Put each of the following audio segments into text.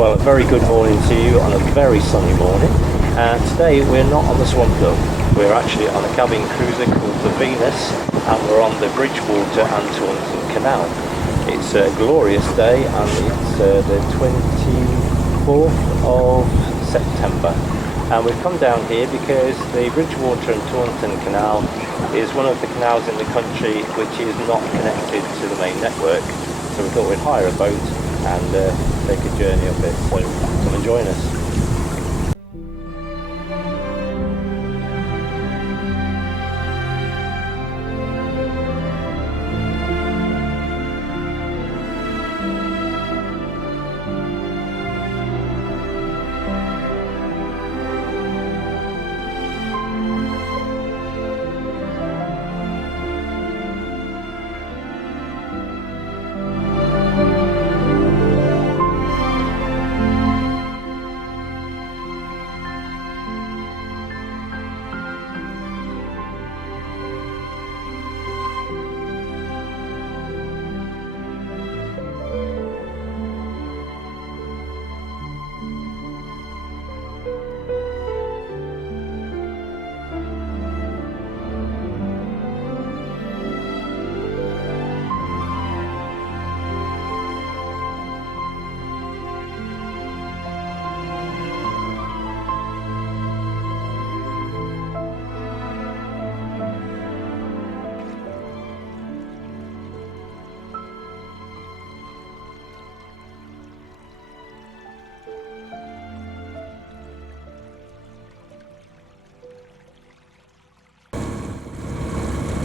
Well, a very good morning to you on a very sunny morning. And today we're not on the Swamp Hill. We're actually on a cabin cruiser called the Venus, and we're on the Bridgwater and Taunton Canal. It's a glorious day, and it's the 24th of September. And we've come down here because the Bridgwater and Taunton Canal is one of the canals in the country which is not connected to the main network. So we thought we'd hire a boat and take a journey up it. So come and join us.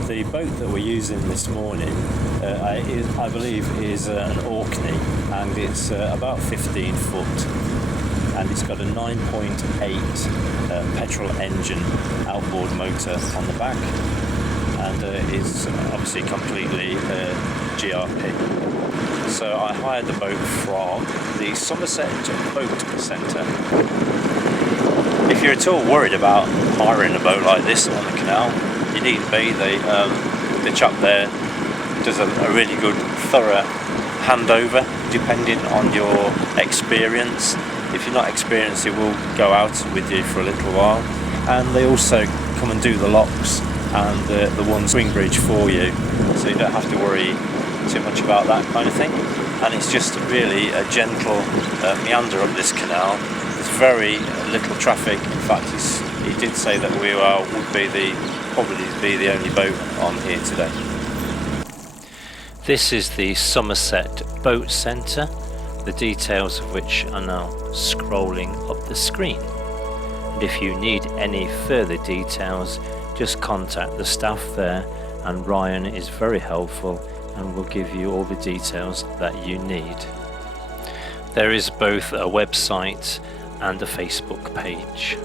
The boat that we're using this morning, I believe, is an Orkney, and it's about 15 foot, and it's got a 9.8 petrol engine outboard motor on the back, and it's obviously completely GRP. So I hired the boat from the Somerset Boat Centre. If you're at all worried about hiring a boat like this on the canal, you needn't be. The chap there does a really good, thorough handover depending on your experience. If you're not experienced, he will go out with you for a little while, and they also come and do the locks and the one swing bridge for you, so you don't have to worry too much about that kind of thing. And it's just really a gentle meander up this canal. There's very little traffic. In fact, he did say that we would probably be the only boat on here today. This is the Somerset Boat Centre, the details of which are now scrolling up the screen. And if you need any further details, just contact the staff there, and Ryan is very helpful and will give you all the details that you need. There is both a website and a Facebook page.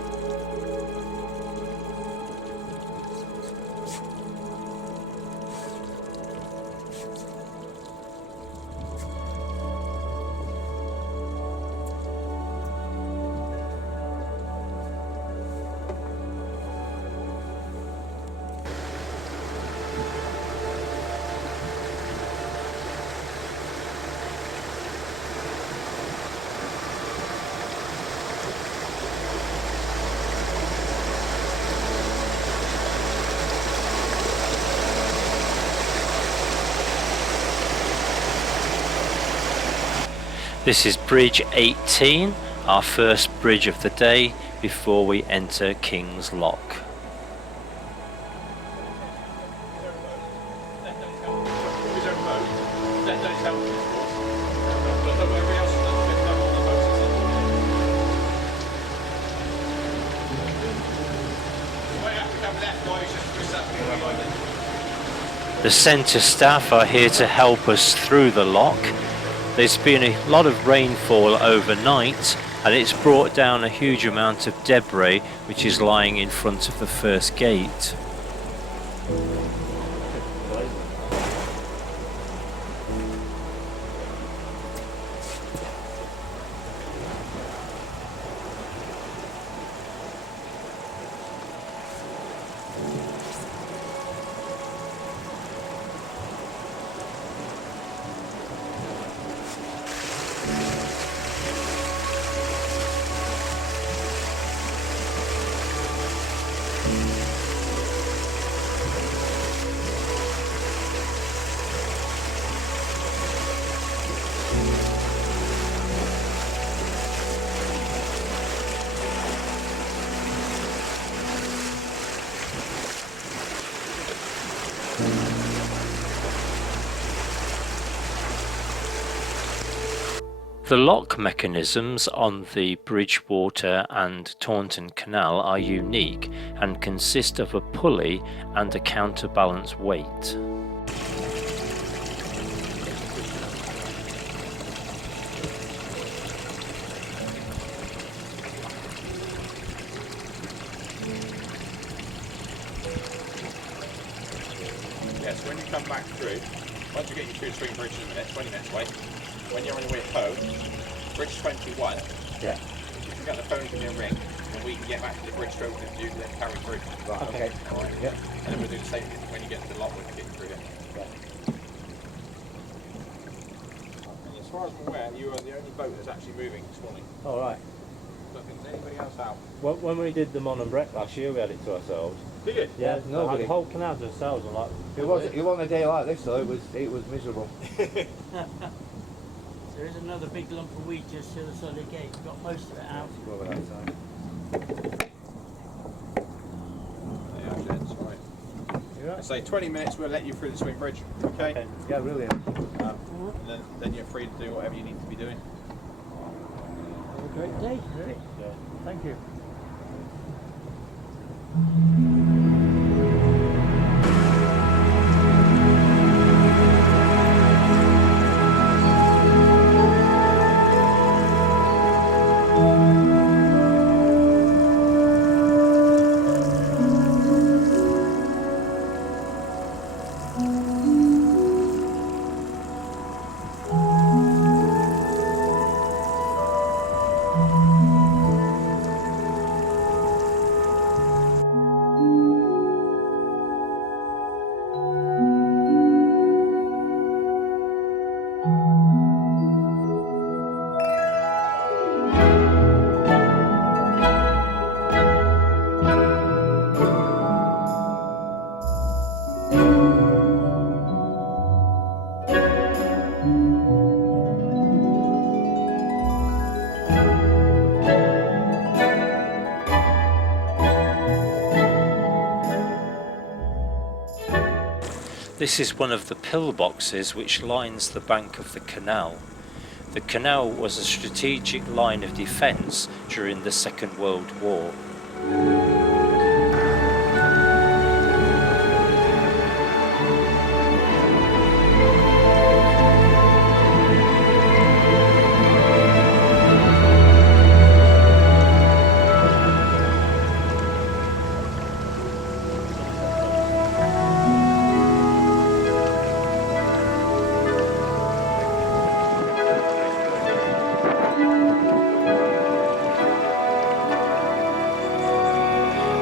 This is Bridge 18, our first bridge of the day before we enter King's Lock. The centre staff are here to help us through the lock. There's been a lot of rainfall overnight, and it's brought down a huge amount of debris which is lying in front of the first gate. The lock mechanisms on the Bridgwater and Taunton Canal are unique and consist of a pulley and a counterbalance weight. So when you come back through, once you get you through the swing bridge in a minute, 20 minutes away, when you're on your way home, bridge 21, Yeah. you can get the phone, give me a ring, and we can get back to the bridge to open it for you, then carry through. Right, okay. Alright. Yeah. And then we'll do the same thing when you get to the lot, we'll get you through here. Yeah. And as far as I'm aware, you are the only boat that's actually moving this morning. All right. I don't think there's anybody else out. Well, when we did the Mon and Brett last year, we had it to ourselves. Did you? Yeah, There's nobody. the whole canal to ourselves. And like, It wasn't a day like this though. It was miserable. There is another big lump of wheat just to the side of the gate. We've got most of it out. Go over that side. Yeah, that's right. You I say 20 minutes, we'll let you through the swing bridge, okay? Yeah, brilliant. And then you're free to do whatever you need to be doing. Have a great day. Yeah. Thank you. this is one of the pillboxes which lines the bank of the canal. The canal was a strategic line of defence during the Second World War.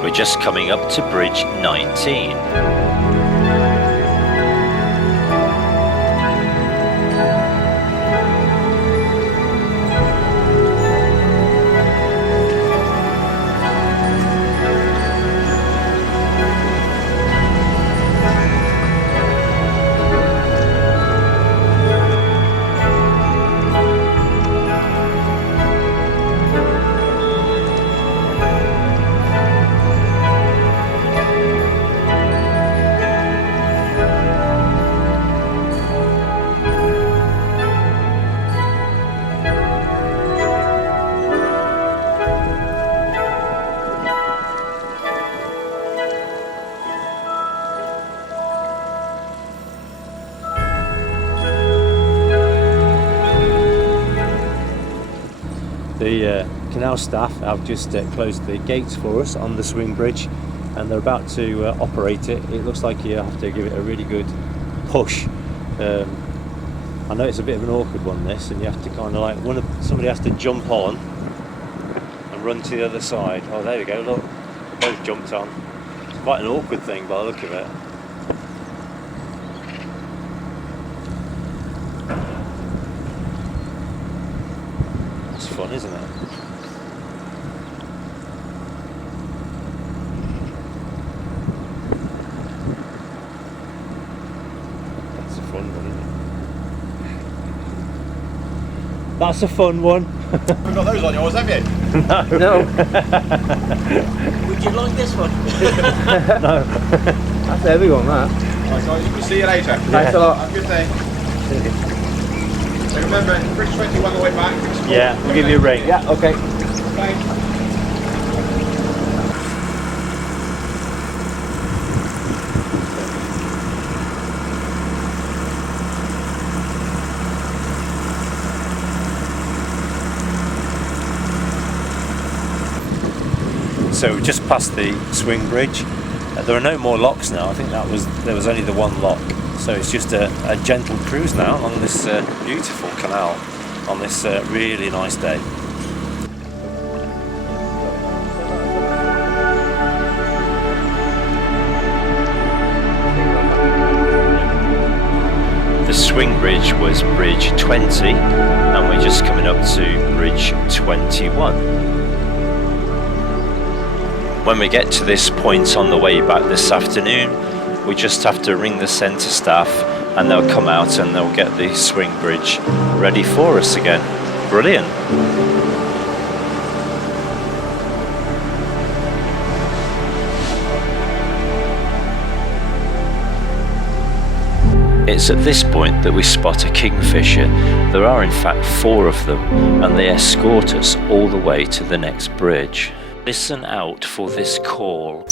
We're just coming up to Bridge 19. The canal staff have just closed the gates for us on the swing bridge, and they're about to operate it. It looks like you have to give it a really good push. I know it's a bit of an awkward one, this, and you have to kind of like somebody has to jump on and run to the other side. Oh, there we go. Look, they both jumped on. It's quite an awkward thing by the look of it. It's fun, isn't it? That's a fun one, isn't it? That's a fun one. We've got those on yours, have you? No. Would you like this one? No. That's a heavy one, that. Right, guys, we'll see you later. Thanks a lot. Have a good day. So remember, Bridge 21 on the way back. Yeah, we'll give you a ring. Yeah, okay. Thanks. So we've just passed the swing bridge. There are no more locks now. I think there was only the one lock. So it's just a gentle cruise now along this beautiful canal on this really nice day. The swing bridge was bridge 20 and we're just coming up to bridge 21. When we get to this point on the way back this afternoon, we just have to ring the centre staff and they'll come out and they'll get the swing bridge ready for us again. Brilliant. It's at this point that we spot a kingfisher. There are in fact 4 of them and they escort us all the way to the next bridge. Listen out for this call.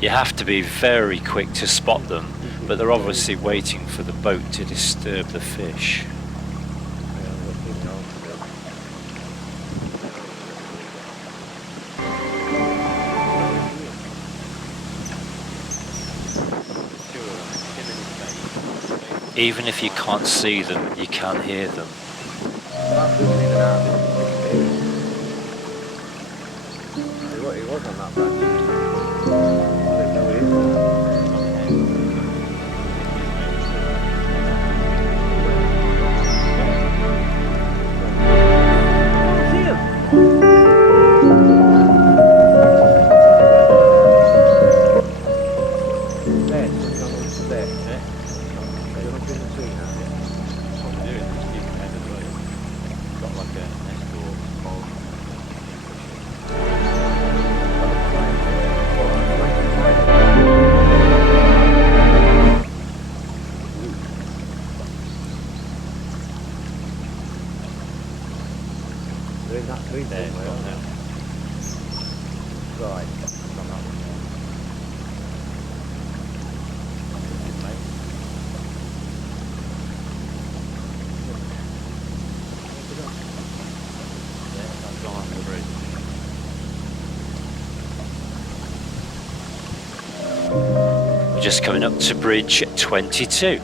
You have to be very quick to spot them, but they're obviously waiting for the boat to disturb the fish. Even if you can't see them, you can hear them. He was on that branch. I didn't know he is. See him? There, something there. You're up in the tree now, yeah? What we're doing is keeping ahead of the boat. Got like an escort pole. They're in that tree There, it's somewhere, gone aren't now. they? Right. It's on that one. Yeah, that's gone off the bridge. We're just coming up to bridge 22.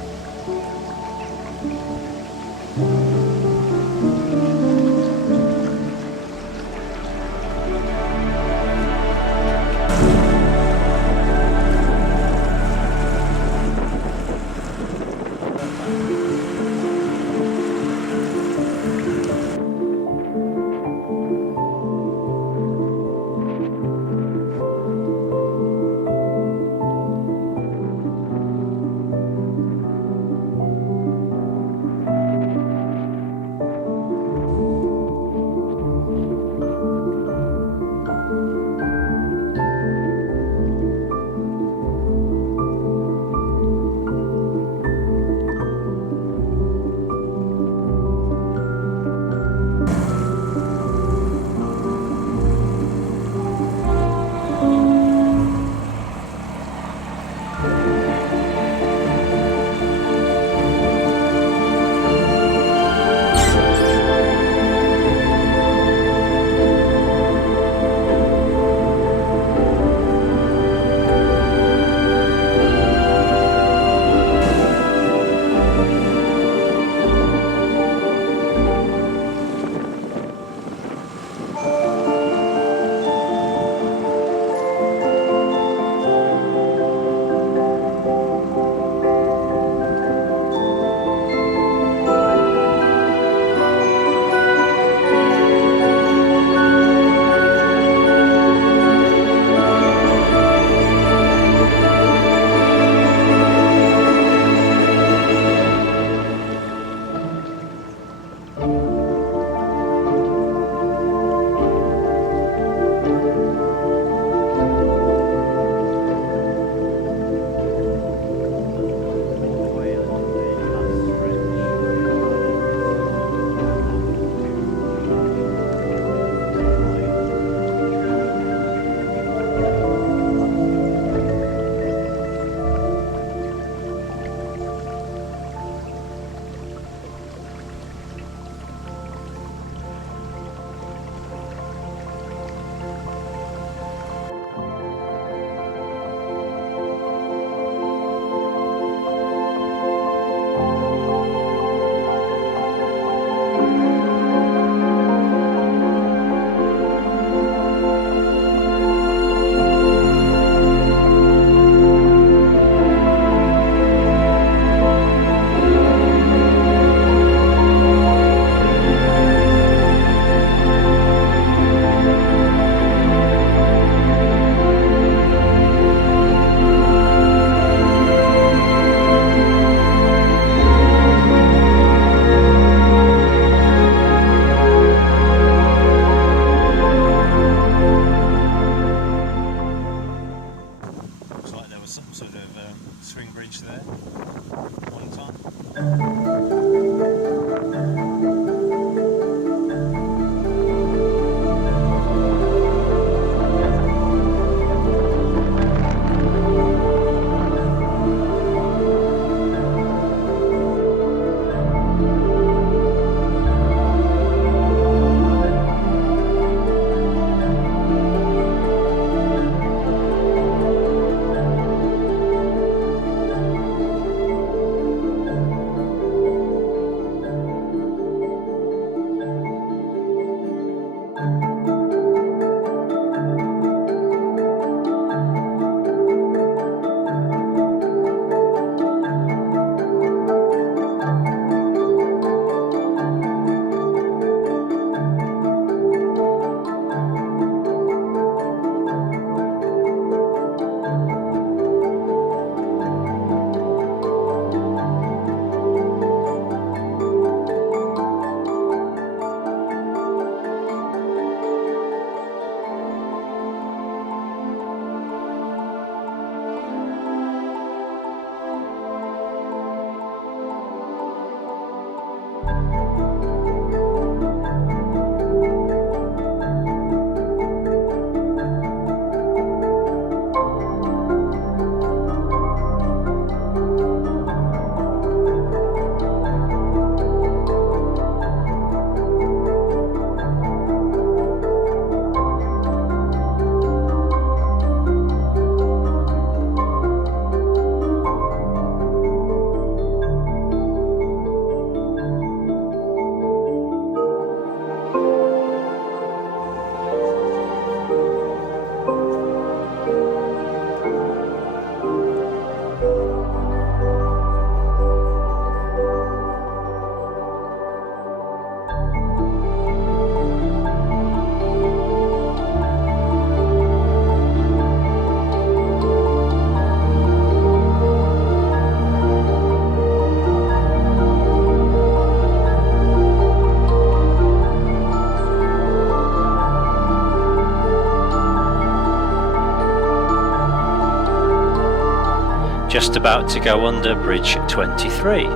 just about to go under Bridge 23.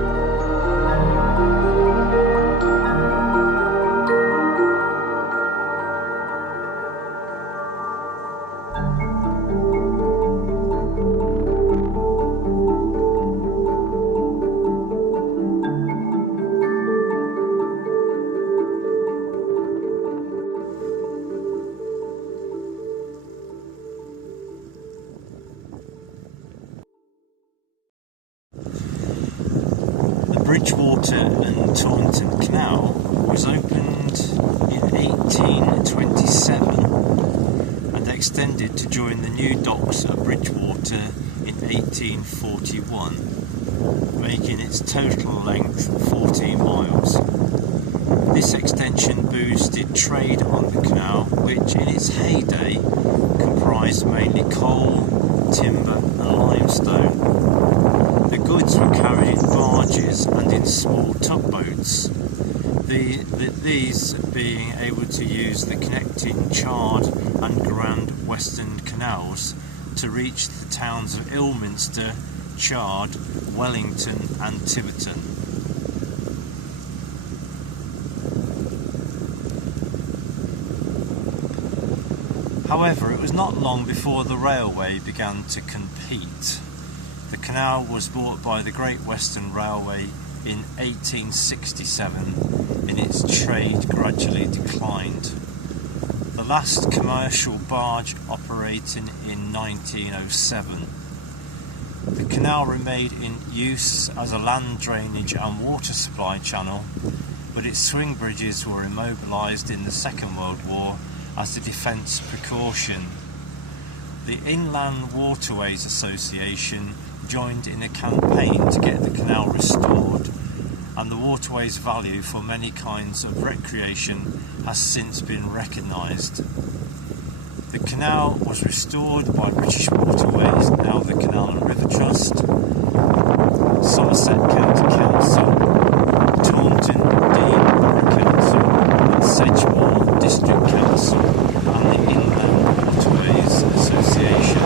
The Bridgwater and Taunton Canal was opened in 1827 and extended to join the new docks at Bridgwater in 1841, making its total length 14 miles. This extension boosted trade on the canal, which in its heyday comprised mainly coal, timber and limestone. The goods were carried in barges and in small tugboats, these being able to use the connecting Chard and Grand Western canals to reach the towns of Ilminster, Chard, Wellington and Tiverton. However, it was not long before the railway began to compete. The canal was bought by the Great Western Railway in 1867 and its trade gradually declined. The last commercial barge operating in 1907. The canal remained in use as a land drainage and water supply channel, but its swing bridges were immobilised in the Second World War as a defence precaution. The Inland Waterways Association joined in a campaign to get the canal restored, and the waterway's value for many kinds of recreation has since been recognised. The canal was restored by British Waterways, now the Canal and River Trust, Somerset County Council, Taunton Deane Borough Council and Sedgemoor District Council, and the Inland Waterways Association.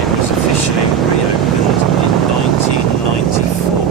It was officially reopened in 1994.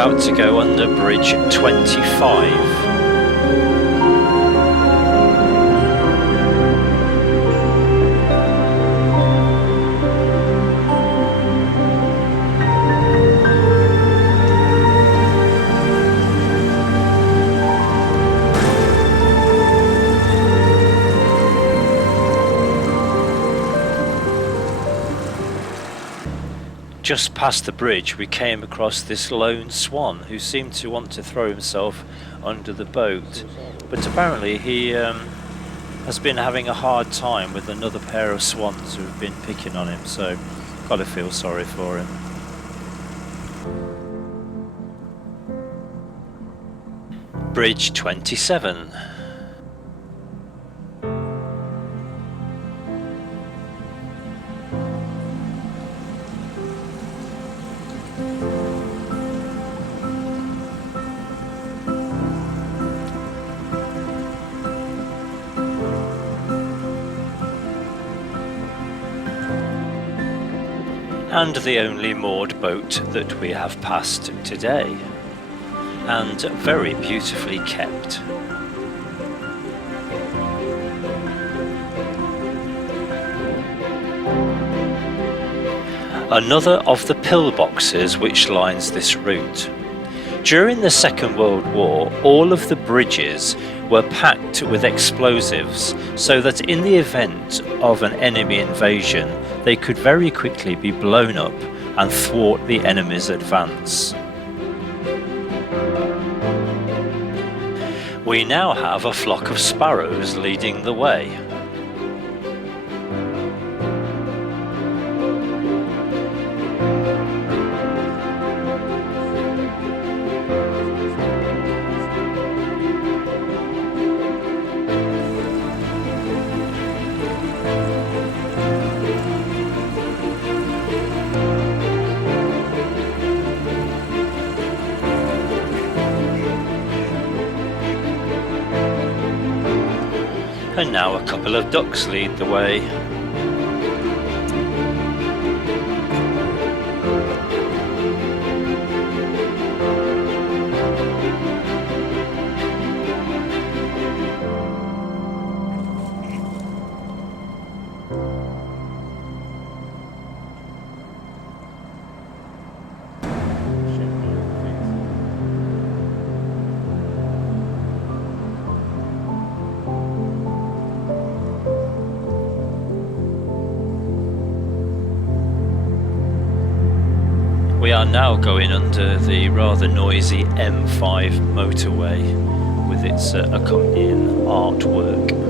about to go under Bridge 25. Just past the bridge we came across this lone swan who seemed to want to throw himself under the boat, but apparently he has been having a hard time with another pair of swans who have been picking on him, so gotta feel sorry for him. Bridge 27. And the only moored boat that we have passed today, and very beautifully kept. Another of the pillboxes which lines this route. During the Second World War, all of the bridges were packed with explosives so that in the event of an enemy invasion, they could very quickly be blown up and thwart the enemy's advance. We now have a flock of sparrows leading the way. And now a couple of ducks lead the way. We are now going under the rather noisy M5 motorway with its accompanying artwork.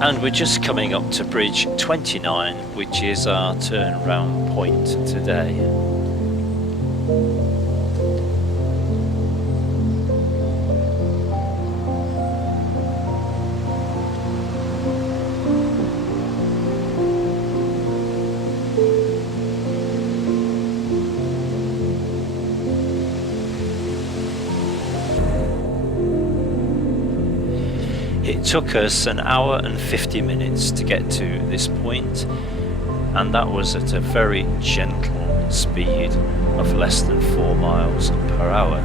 And we're just coming up to Bridge 29, which is our turnaround point today. It took us an hour and 50 minutes to get to this point, and that was at a very gentle speed of less than 4 miles per hour.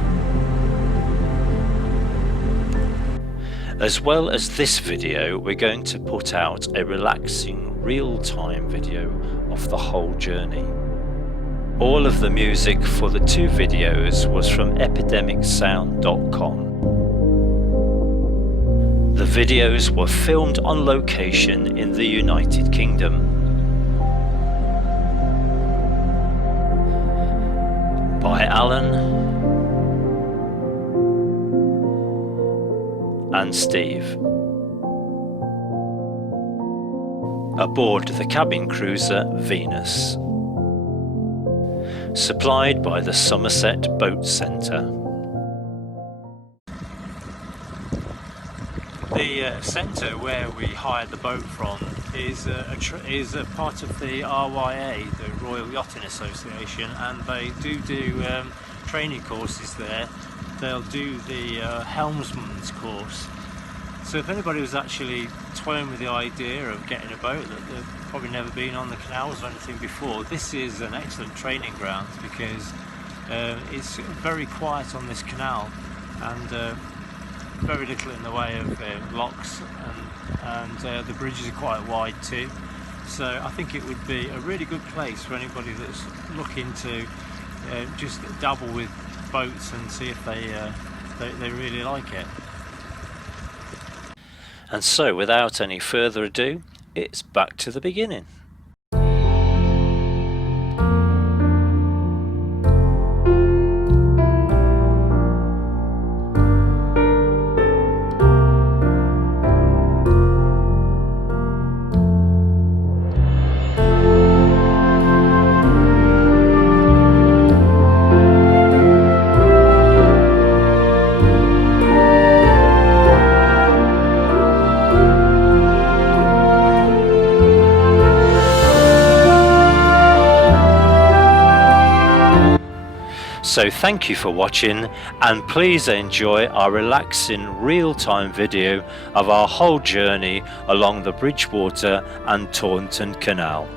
As well as this video, we're going to put out a relaxing real-time video of the whole journey. All of the music for the 2 videos was from epidemicsound.com. The videos were filmed on location in the United Kingdom. by Alan and Steve. Aboard the cabin cruiser Venus. Supplied by the Somerset Boat Centre. The centre where we hired the boat from is a part of the RYA, the Royal Yachting Association, and they do training courses there. They'll do the helmsman's course. So if anybody was actually toying with the idea of getting a boat that they've probably never been on the canals or anything before, this is an excellent training ground because it's very quiet on this canal, and very little in the way of locks, and the bridges are quite wide too. So I think it would be a really good place for anybody that's looking to just dabble with boats and see if they really like it. And so, without any further ado, it's back to the beginning. So thank you for watching, and please enjoy our relaxing real-time video of our whole journey along the Bridgwater and Taunton Canal.